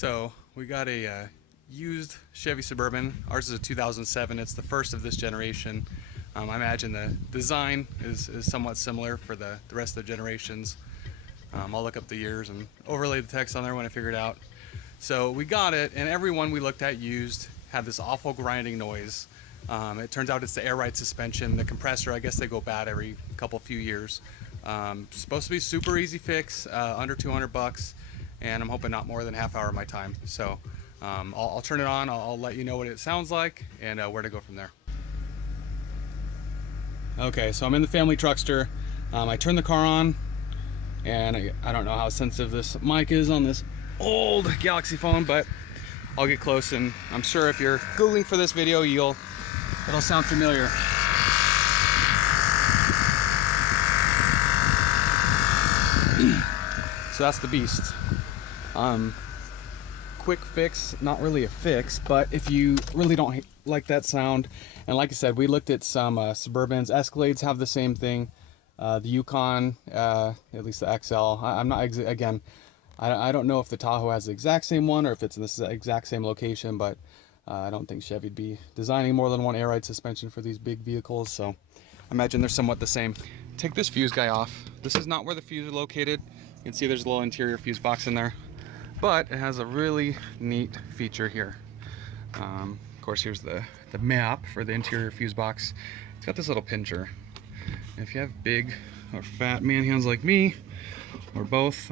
So we got a used Chevy Suburban. Ours is a 2007. It's the first of this generation. I imagine the design is somewhat similar for the rest of the generations. I'll look up the years and overlay the text on there when I figure it out. So we got it, and every one we looked at used had this awful grinding noise. It turns out it's the air ride suspension. The compressor, I guess they go bad every few years. Supposed to be super easy fix, under 200 bucks, and I'm hoping not more than half hour of my time. So I'll turn it on, I'll let you know what it sounds like and where to go from there. Okay, so I'm in the family truckster. I turned the car on, and I don't know how sensitive this mic is on this old Galaxy phone, but I'll get close, and I'm sure if you're Googling for this video, it'll sound familiar. So that's the beast. Quick fix, not really a fix, but if you really don't like that sound, and like I said, we looked at some Suburbans. Escalades have the same thing. The Yukon, at least the XL. I'm not again. I don't know if the Tahoe has the exact same one or if it's in the exact same location, but I don't think Chevy'd be designing more than one air ride suspension for these big vehicles, so I imagine they're somewhat the same. Take this fuse guy off. This is not where the fuse is located. You can see there's a little interior fuse box in there, but it has a really neat feature here. Of course, here's the map for the interior fuse box. It's got this little pincher. If you have big or fat man hands like me, or both,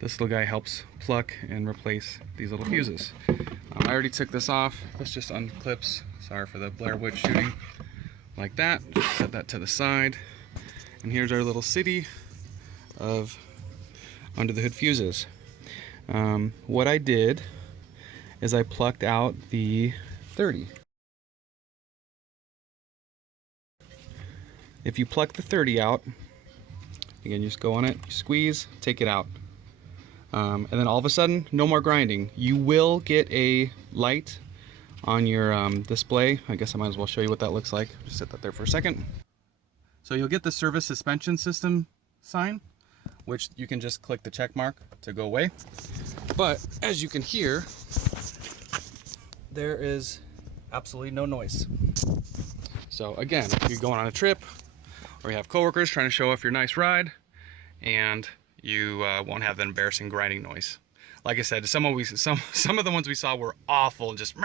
this little guy helps pluck and replace these little fuses. I already took this off. This just unclips. Sorry for the Blair Witch shooting. Like that. Just set that to the side. And here's our little city of under the hood fuses. What I did is I plucked out the 30. If you pluck the 30 out, again, you just go on it, squeeze, take it out. And then all of a sudden, no more grinding. You will get a light on your display. I guess I might as well show you what that looks like. Just set that there for a second. So you'll get the service suspension system sign, which you can just click the check mark to go away. But as you can hear, there is absolutely no noise. So again, if you're going on a trip or you have coworkers trying to show off your nice ride, and you won't have that embarrassing grinding noise. Like I said, some of the ones we saw were awful, just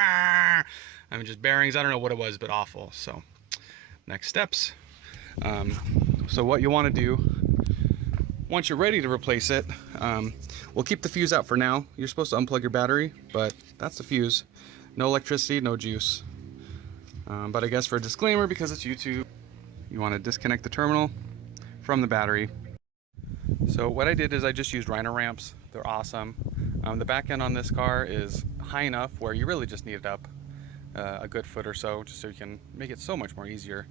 just bearings. I don't know what it was, but awful. So next steps. So what you want to do once you're ready to replace it, we'll keep the fuse out for now. You're supposed to unplug your battery, but that's the fuse. No electricity, no juice. But I guess for a disclaimer, because it's YouTube, you want to disconnect the terminal from the battery. So what I did is I just used Rhino ramps. They're awesome. The back end on this car is high enough where you really just need it up a good foot or so, just so you can make it so much more easier.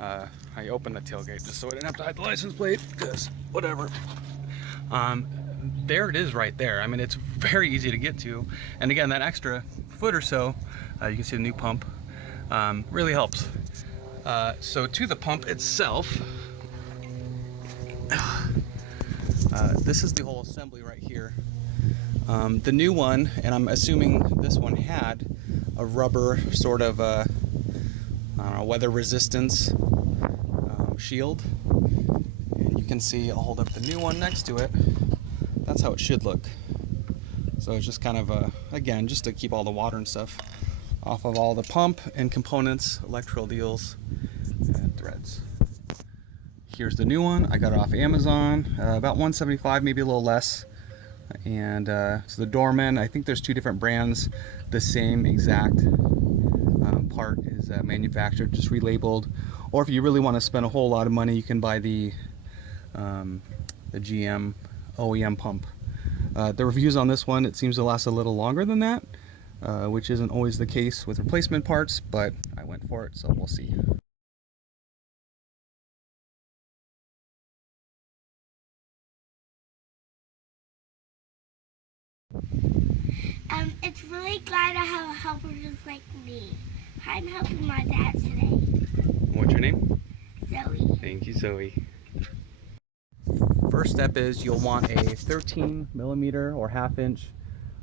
I opened the tailgate just so I didn't have to hide the license plate, because whatever. There it is right there. I mean, it's very easy to get to. And again, that extra foot or so, you can see the new pump, really helps. So to the pump itself, this is the whole assembly right here. The new one, and I'm assuming this one had a rubber sort of I don't know, weather resistance shield. And you can see, I'll hold up the new one next to it. That's how it should look. So it's just kind of again, just to keep all the water and stuff off of all the pump and components, electrical deals, and threads. Here's the new one. I got it off Amazon, about $175, maybe a little less. And it's the Dorman. I think there's two different brands. The same exact part is manufactured, just relabeled. Or if you really want to spend a whole lot of money, you can buy the GM OEM pump. The reviews on this one, it seems to last a little longer than that, which isn't always the case with replacement parts, but I went for it, so we'll see. It's really glad I have a helper just like me. I'm helping my dad today. What's your name? Zoe. Thank you, Zoe. First step is you'll want a 13 millimeter or 1/2 inch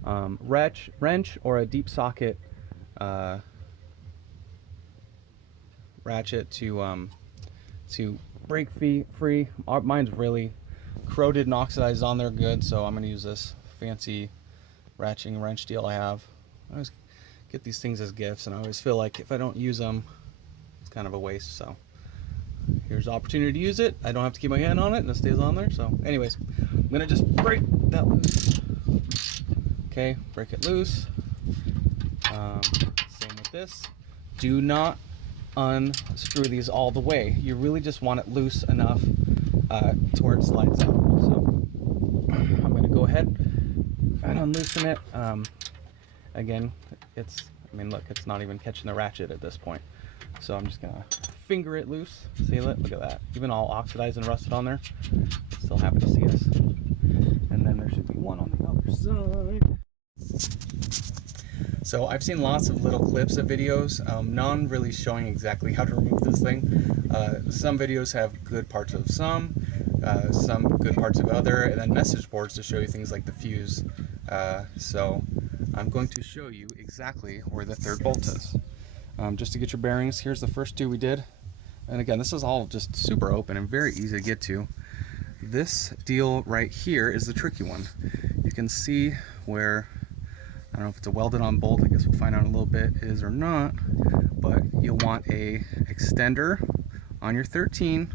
wrench or a deep socket ratchet to break free. Mine's really corroded and oxidized on there good, so I'm going to use this fancy ratcheting wrench deal I have. I always get these things as gifts, and I always feel like if I don't use them, it's kind of a waste. So here's the opportunity to use it. I don't have to keep my hand on it, and it stays on there. So anyways, I'm going to just break that loose. Okay, break it loose. Same with this. Do not unscrew these all the way. You really just want it loose enough to where it slides out. So I'm going to go ahead and unloosen it. Again, look, it's not even catching the ratchet at this point. So I'm just going to finger it loose, seal it. Look at that. Even all oxidized and rusted on there. It's still happy to see us. And then there should be one on the other side. So I've seen lots of little clips of videos, none really showing exactly how to remove this thing. Some videos have good parts of some good parts of other, and then message boards to show you things like the fuse. So I'm going to show you exactly where the third bolt is. Just to get your bearings, here's the first two we did. And again, this is all just super open and very easy to get to. This deal right here is the tricky one. You can see where, I don't know if it's a welded on bolt, I guess we'll find out in a little bit, is or not, but you'll want a extender on your 13.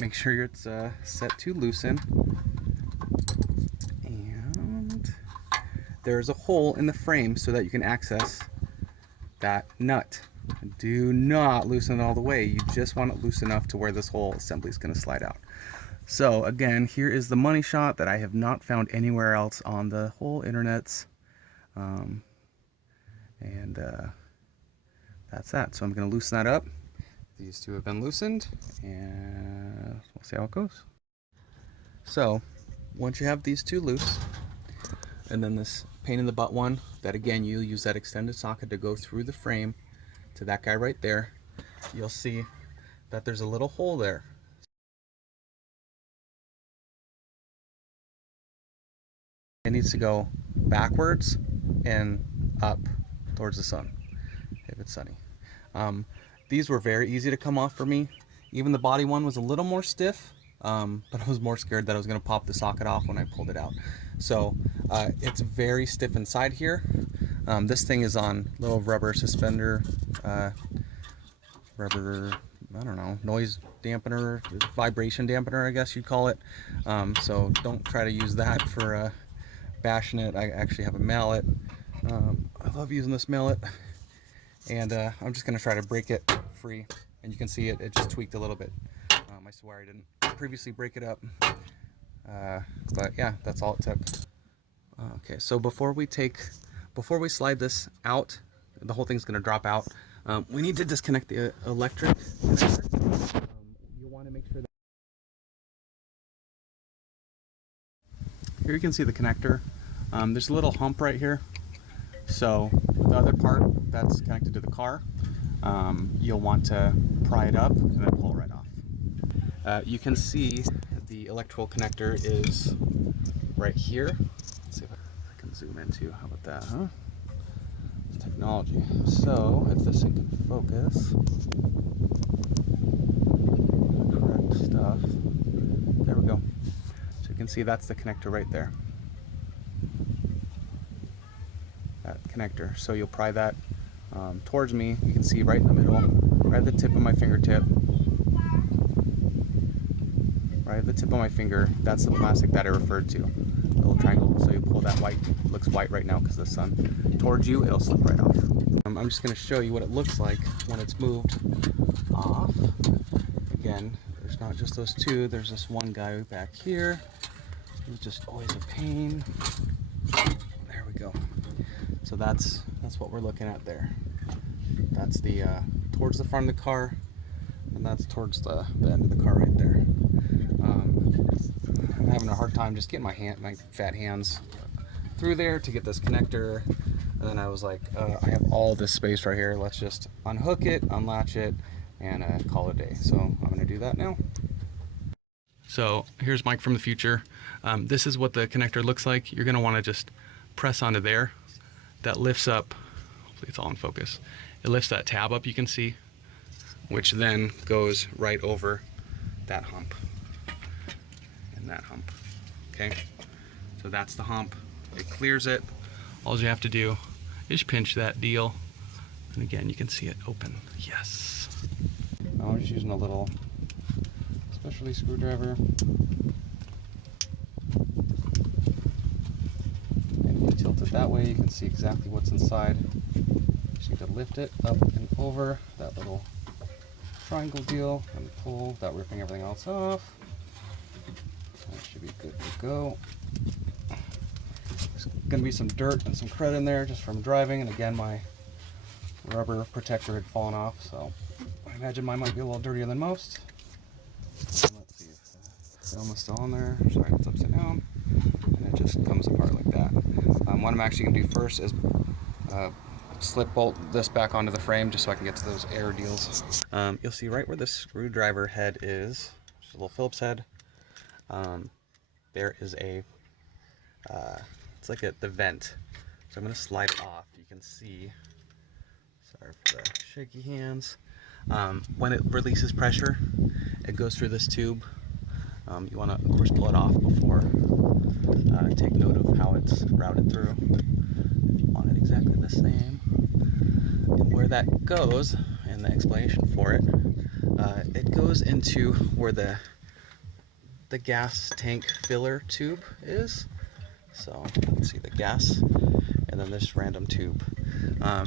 Make sure it's set to loosen. And there's a hole in the frame so that you can access that nut. Do not loosen it all the way. You just want it loose enough to where this whole assembly is going to slide out. So again, here is the money shot that I have not found anywhere else on the whole internets. That's that. So I'm going to loosen that up. These two have been loosened, and we'll see how it goes. So once you have these two loose, and then this pain in the butt one, that again, you use that extended socket to go through the frame to that guy right there, you'll see that there's a little hole there. It needs to go backwards and up towards the sun if it's sunny. These were very easy to come off for me. Even the body one was a little more stiff, but I was more scared that I was going to pop the socket off when I pulled it out. So it's very stiff inside here. This thing is on little rubber suspender, rubber, I don't know, noise dampener, vibration dampener, I guess you'd call it. So don't try to use that for bashing it. I actually have a mallet. I love using this mallet, and I'm just going to try to break it free. And you can see it just tweaked a little bit. I swear I didn't previously break it up, but yeah, that's all it took. Okay, so before we slide this out, the whole thing's going to drop out. We need to disconnect the electric connector. You want to make sure that here you can see the connector. There's a little hump right here. So the other part that's connected to the car, you'll want to pry it up and then pull it right off. You can see the electrical connector is right here. Let's see if I can zoom in too. How about that, huh? Technology. So if this thing can focus, correct stuff. There we go. So you can see that's the connector right there. That connector. So you'll pry that towards me. You can see right in the middle, right at the tip of my fingertip. Right at the tip of my finger. That's the plastic that I referred to. The little triangle. So you pull that white. It looks white right now because of the sun. Towards you, it'll slip right off. I'm just going to show you what it looks like when it's moved off. Again, there's not just those two. There's this one guy back here. He's just always a pain. There we go. So that's what we're looking at there. That's the towards the front of the car, and that's towards the end of the car right there. I'm having a hard time just getting my fat hands through there to get this connector, and then I was like, I have all this space right here. Let's just unhook it, unlatch it, and call it a day. So I'm going to do that now. So here's Mike from the future. This is what the connector looks like. You're going to want to just press onto there, that lifts up, hopefully it's all in focus, it lifts that tab up, you can see, which then goes right over that hump and that hump. Okay, so that's the hump. It clears it. All you have to do is pinch that deal, and again you can see it open. Yes. Now I'm just using a little specialty screwdriver, and if you tilt it that way you can see exactly what's inside. Just need to lift it up and over that little triangle deal and pull without ripping everything else off. That should be good to go. There's going to be some dirt and some crud in there just from driving, and again my rubber protector had fallen off, so I imagine mine might be a little dirtier than most. Let's see if the film is still on there. Sorry, it's upside down, and it just comes apart like that. What I'm actually going to do first is slip bolt this back onto the frame just so I can get to those air deals. You'll see right where the screwdriver head is, just a little Phillips head. There is a, it's like the vent. So I'm going to slide it off. You can see, sorry for the shaky hands. When it releases pressure, it goes through this tube. You want to, of course, pull it off before take note of how it's routed through. If you want it exactly the same. And where that goes, and the explanation for it, it goes into where the gas tank filler tube is. So let's see the gas, and then this random tube.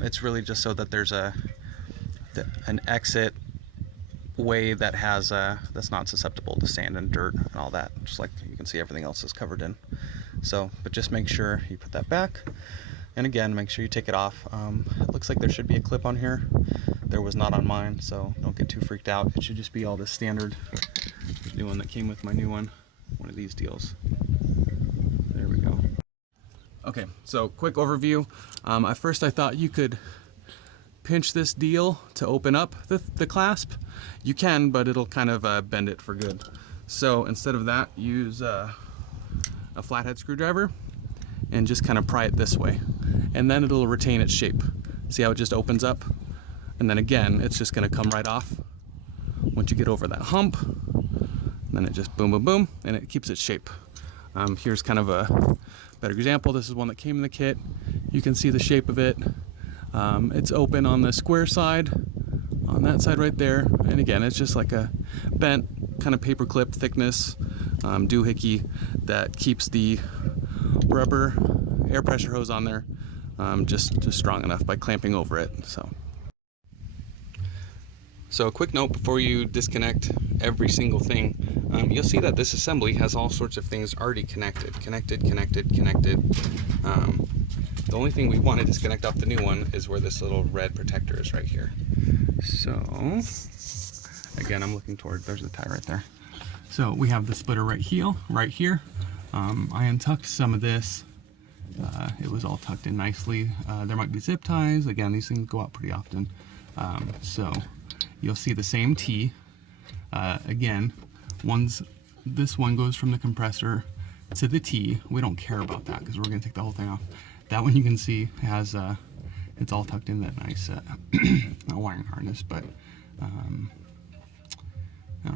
It's really just so that there's an exit way that has that's not susceptible to sand and dirt and all that. Just like you can see, everything else is covered in. So, but just make sure you put that back, and again, make sure you take it off. It looks like there should be a clip on here. There was not on mine, so don't get too freaked out. It should just be all the standard new one that came with my new one of these deals. There we go. Okay, so quick overview. At first I thought you could pinch this deal to open up the clasp. You can, but it'll kind of bend it for good. So instead of that, use a flathead screwdriver and just kind of pry it this way, and then it'll retain its shape. See how it just opens up? And then again, it's just going to come right off once you get over that hump. And then it just boom, boom, boom, and it keeps its shape. Here's kind of a better example. This is one that came in the kit. You can see the shape of it. It's open on the square side, on that side right there. And again, it's just like a bent kind of paper clip thickness doohickey that keeps the rubber air pressure hose on there just strong enough by clamping over it. So a quick note before you disconnect every single thing, you'll see that this assembly has all sorts of things already connected. The only thing we want to disconnect off the new one is where this little red protector is right here. So again, I'm looking toward, there's the tie right there. So we have the splitter right here. I untucked some of this. It was all tucked in nicely. There might be zip ties. Again, these things go out pretty often. So you'll see the same T. Again, this one goes from the compressor to the T. We don't care about that because we're going to take the whole thing off. That one you can see has, it's all tucked in that nice, not wiring harness, but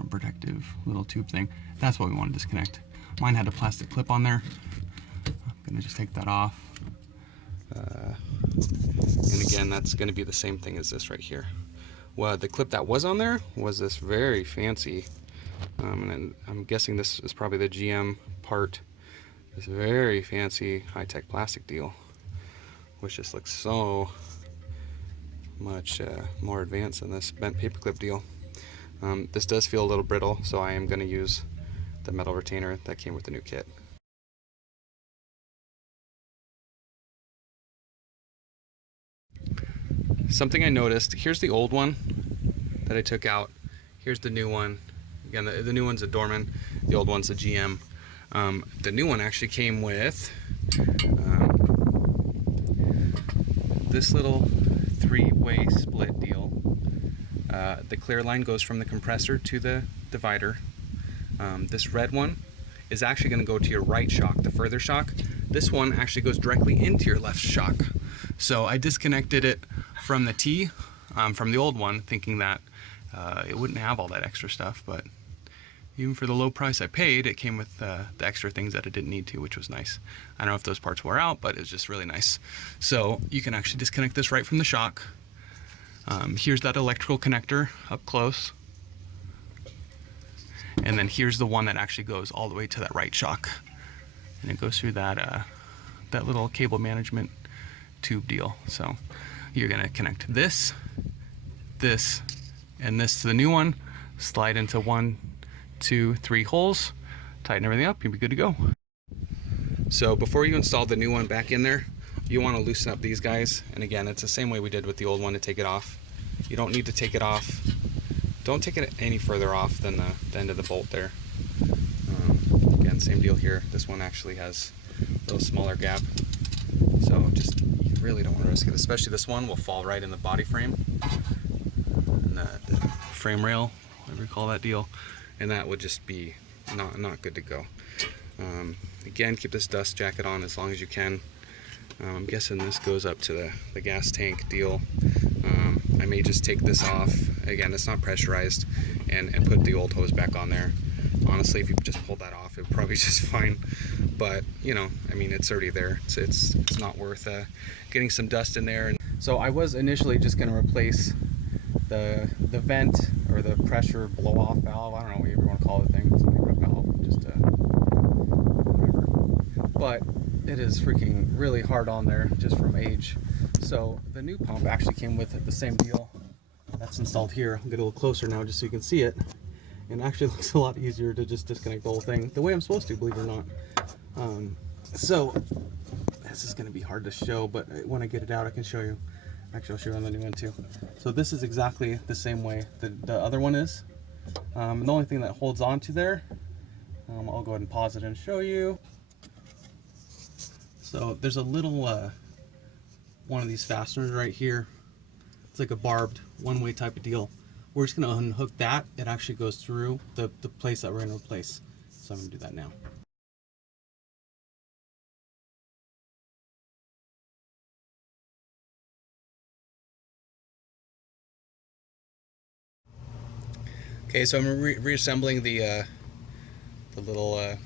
protective little tube thing. That's what we want to disconnect. Mine had a plastic clip on there. I'm going to just take that off. And again, that's going to be the same thing as this right here. Well, the clip that was on there was this very fancy, and I'm guessing this is probably the GM part, this very fancy high-tech plastic deal, which just looks so much more advanced than this bent paperclip deal. This does feel a little brittle, so I am going to use the metal retainer that came with the new kit. Something I noticed, here's the old one that I took out. Here's the new one. Again, the new one's a Dorman, the old one's a GM. The new one actually came with this little three-way split deal. The clear line goes from the compressor to the divider. This red one is actually going to go to your right shock, the further shock, This one actually goes directly into your left shock. So I disconnected it from the T, from the old one, thinking that it wouldn't have all that extra stuff, but even for the low price I paid, it came with the extra things that it didn't need to, which was nice. I don't know if those parts wore out, but it was just really nice. So you can actually disconnect this right from the shock. Here's that electrical connector up close. And then here's the one that actually goes all the way to that right shock. And it goes through that, that little cable management tube deal. So you're gonna connect this, this, and this to the new one, slide into 1, 2, 3 holes, tighten everything up, you'll be good to go. So before you install the new one back in there, you want to loosen up these guys. And again, it's the same way we did with the old one to take it off. You don't need to take it off. Don't take it any further off than the end of the bolt there. Again, same deal here. This one actually has a little smaller gap. So just, you really don't want to risk it, especially this one will fall right in the body frame. And the frame rail, whatever you call that deal. And that would just be not good to go. Again, keep this dust jacket on as long as you can. I'm guessing this goes up to the gas tank deal. I may just take this off. Again, it's not pressurized, and put the old hose back on there. Honestly, if you just pulled that off, it would probably just fine. But you know, I mean, it's already there. It's not worth getting some dust in there. So I was initially just going to replace the vent or the pressure blow off valve. I don't know what you want to call the thing. It's not even a valve, just whatever. But it is freaking really hard on there just from age. So the new pump actually came with the same deal that's installed here. I'll get a little closer now just so you can see it. And it actually looks a lot easier to just disconnect the whole thing the way I'm supposed to, believe it or not. So this is going to be hard to show, but when I get it out I can show you. Actually, I'll show you on the new one too. So this is exactly the same way the other one is. The only thing that holds on to there, I'll go ahead and pause it and show you. So there's a little one of these fasteners right here. It's like a barbed one-way type of deal. We're just going to unhook that. It actually goes through the place that we're going to replace. So I'm going to do that now. Okay, so I'm reassembling the little, I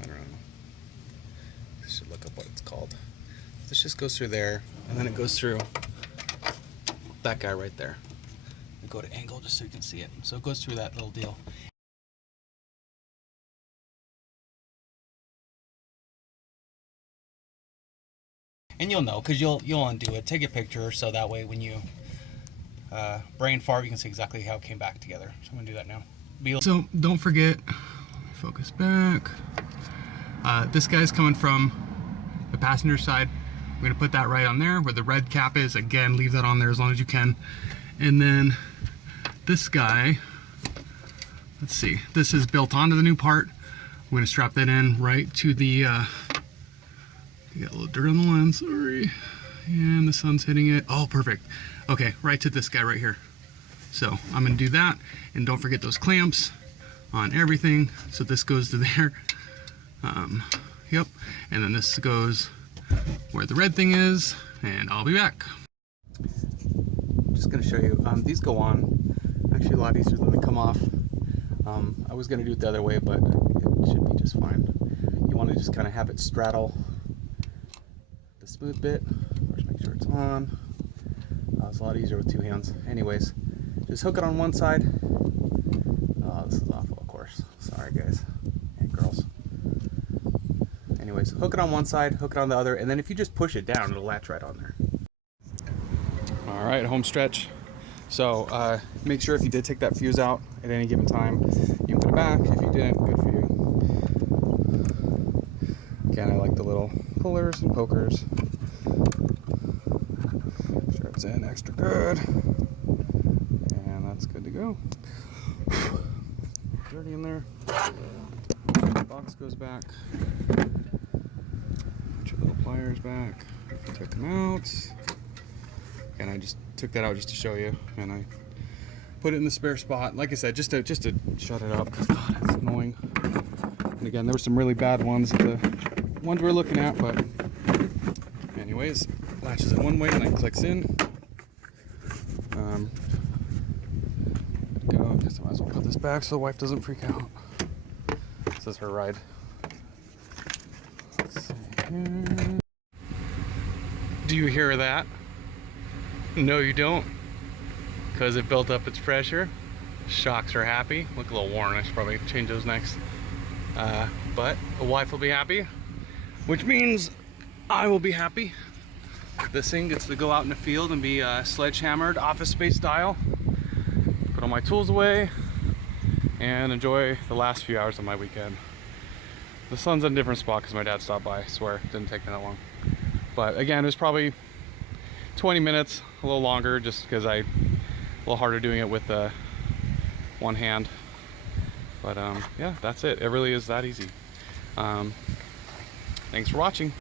don't know, I should look up what it's called. This just goes through there, and then it goes through that guy right there. I'll go to angle just so you can see it. So it goes through that little deal. And you'll know, because you'll undo it. Take a picture so that way when you brain fart, you can see exactly how it came back together. So I'm gonna do that now. So don't forget, focus back. This guy's coming from the passenger side. We're gonna put that right on there where the red cap is. Again, leave that on there as long as you can. And then this guy, let's see, this is built onto the new part. We're gonna strap that in right to the, you got a little dirt on the lens, sorry. And the sun's hitting it. Oh, perfect. Okay, right to this guy right here. So I'm gonna do that, and don't forget those clamps on everything. So this goes to there. Yep, and then this goes where the red thing is, and I'll be back. I'm just gonna show you, these go on actually a lot easier than they come off. I was gonna do it the other way, but it should be just fine. You wanna just kind of have it straddle the smooth bit. First, make sure it's on. It's a lot easier with two hands. Anyways, just hook it on one side. Oh, this is awful, of course. Sorry, guys and girls. Anyways, hook it on one side, hook it on the other, and then if you just push it down, it'll latch right on there. All right, home stretch. So make sure if you did take that fuse out at any given time, you can put it back. If you didn't, good for you. Again, I like the little pullers and pokers. Make sure it's in extra good. And that's good to go. Dirty in there. The box goes back. Put your little pliers back. Took them out. And I just took that out just to show you. And I put it in the spare spot. Like I said, just to shut it up. God, it's annoying. And again, there were some really bad ones at the ones we're looking at, but anyways, latches in one way and then clicks in. Go, guess I might as well put this back so the wife doesn't freak out. This is her ride. Let's see here. Do you hear that? No, you don't, because it built up its pressure. Shocks are happy. Look a little worn. I should probably change those next. But the wife will be happy, which means I will be happy. This thing gets to go out in the field and be sledgehammered office space style. Put all my tools away and enjoy the last few hours of my weekend. The sun's in a different spot because my dad stopped by. I swear, it didn't take me that long. But again, it was probably 20 minutes, a little longer, just because a little harder doing it with one hand. But yeah, that's it. It really is that easy. Thanks for watching.